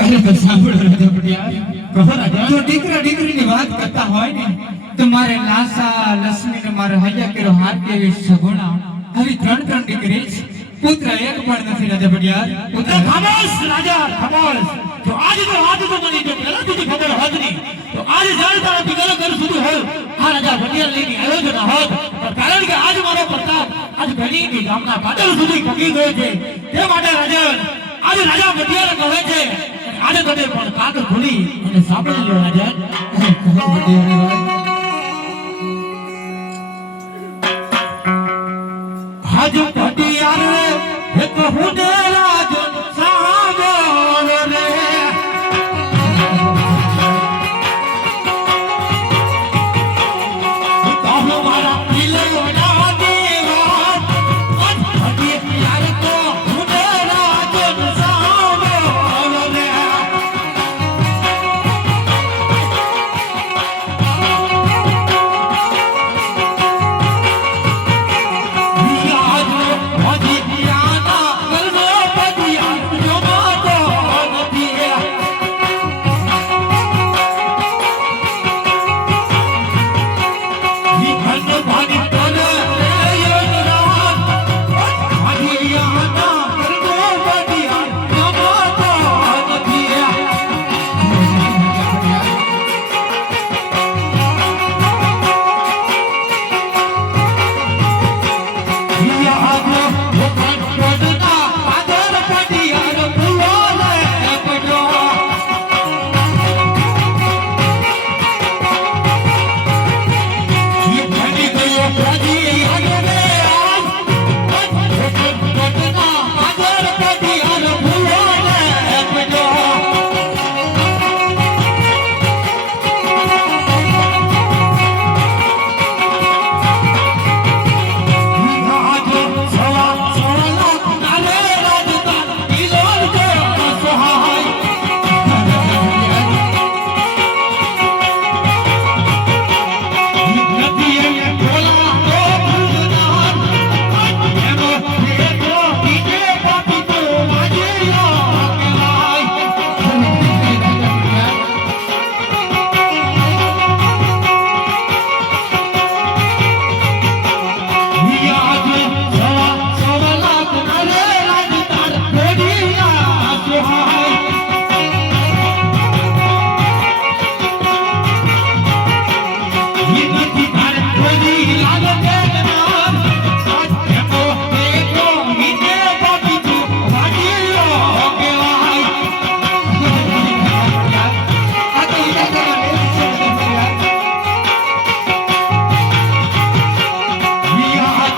અરે તો સુધી કારણ કે આજ મારો પ્રતાપ, આજ ઘણી ગામના પાટણ સુધી પગી ગયો છે. તે માટે રાજા આજે રાજા ભટિયાર કહે છે આજે તમે પણ કાક ખોલી અને સાંભળી લો રાજા. કહો પટિયાર ભટિયાર હે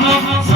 Oh,